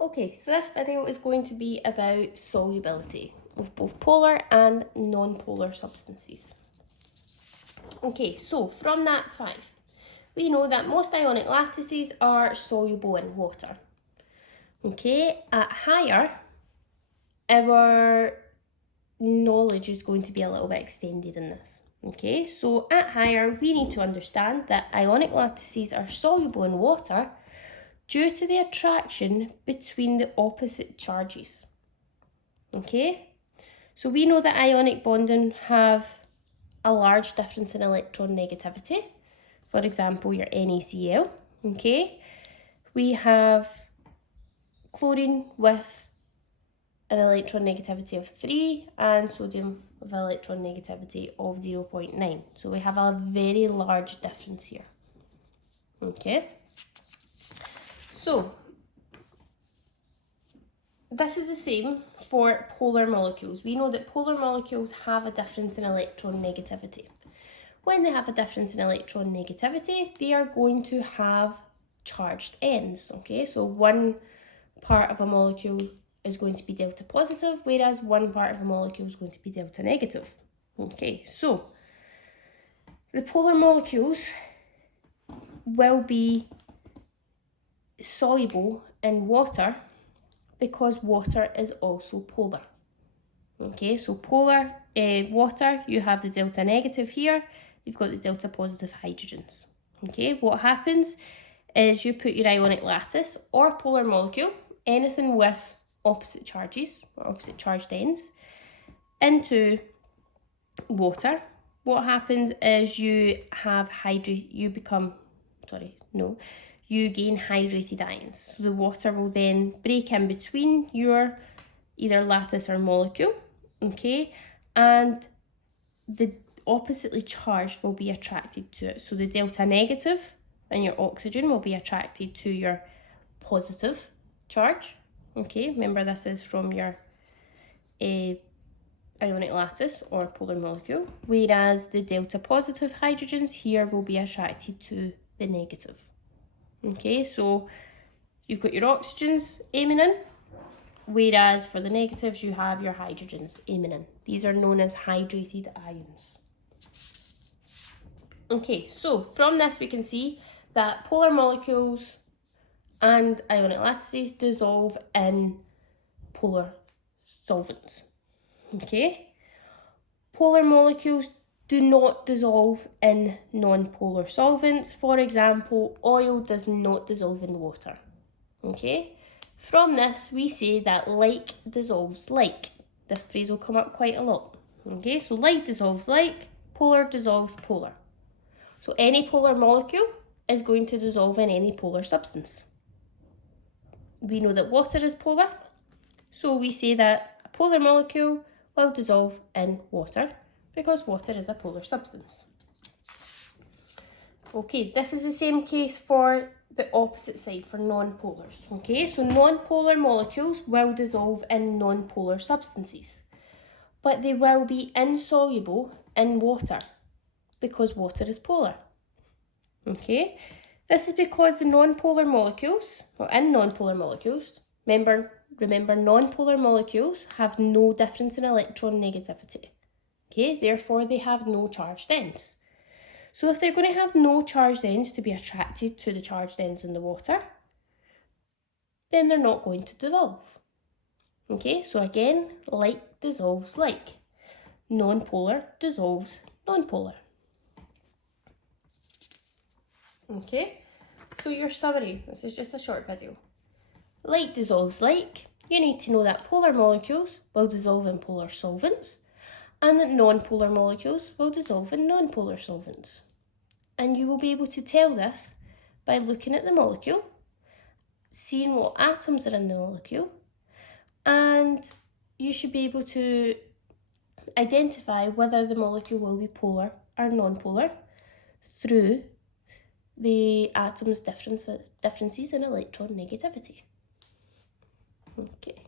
Okay, so this video is going to be about solubility of both polar and non-polar substances. Okay, so from that fact, we know that most ionic lattices are soluble in water. Okay, at higher, our knowledge is going to be a little bit extended in this. Okay, so at higher, we need to understand that ionic lattices are soluble in water due to the attraction between the opposite charges. Okay, so we know that ionic bonding have a large difference in electron negativity. For example, your NaCl. Okay, we have chlorine with an electron negativity of 3 and sodium with an electron negativity of 0.9. So we have a very large difference here. Okay, so this is the same for polar molecules. We know that polar molecules have a difference in electron negativity. When they have a difference in electron negativity, they are going to have charged ends. Okay, so one part of a molecule is going to be delta positive, whereas one part of a molecule is going to be delta negative. Okay, so the polar molecules will be soluble in water because water is also polar. Okay, so polar water, you have the delta negative here, you've got the delta positive hydrogens. Okay, what happens is you put your ionic lattice or polar molecule, anything with opposite charges or opposite charged ends, into water. What happens is you gain hydrated ions. So the water will then break in between your either lattice or molecule, okay, and the oppositely charged will be attracted to it. So the delta negative and your oxygen will be attracted to your positive charge. Okay, remember this is from your ionic lattice or polar molecule, whereas the delta positive hydrogens here will be attracted to the negative. Okay, so you've got your oxygens aiming in, whereas for the negatives you have your hydrogens aiming in. These are known as hydrated ions. Okay, so from this we can see that polar molecules and ionic lattices dissolve in polar solvents. Okay, polar molecules do not dissolve in non-polar solvents. For example, oil does not dissolve in water. Okay, from this we say that like dissolves like. This phrase will come up quite a lot. Okay, so like dissolves like, polar dissolves polar. So any polar molecule is going to dissolve in any polar substance. We know that water is polar, so we say that a polar molecule will dissolve in water because water is a polar substance. Okay, this is the same case for the opposite side, for non-polars. Okay, so non-polar molecules will dissolve in non-polar substances, but they will be insoluble in water because water is polar. Okay, this is because the non-polar molecules, or in non-polar molecules, remember non-polar molecules have no difference in electron negativity. Okay, therefore they have no charged ends. So if they're going to have no charged ends to be attracted to the charged ends in the water, then they're not going to dissolve. Okay, so again, like dissolves like. Non-polar dissolves non-polar. Okay, so your summary, this is just a short video. Like dissolves like, you need to know that polar molecules will dissolve in polar solvents and that non-polar molecules will dissolve in non-polar solvents. And you will be able to tell this by looking at the molecule, seeing what atoms are in the molecule, and you should be able to identify whether the molecule will be polar or non-polar through the atoms' differences in electron negativity. Okay.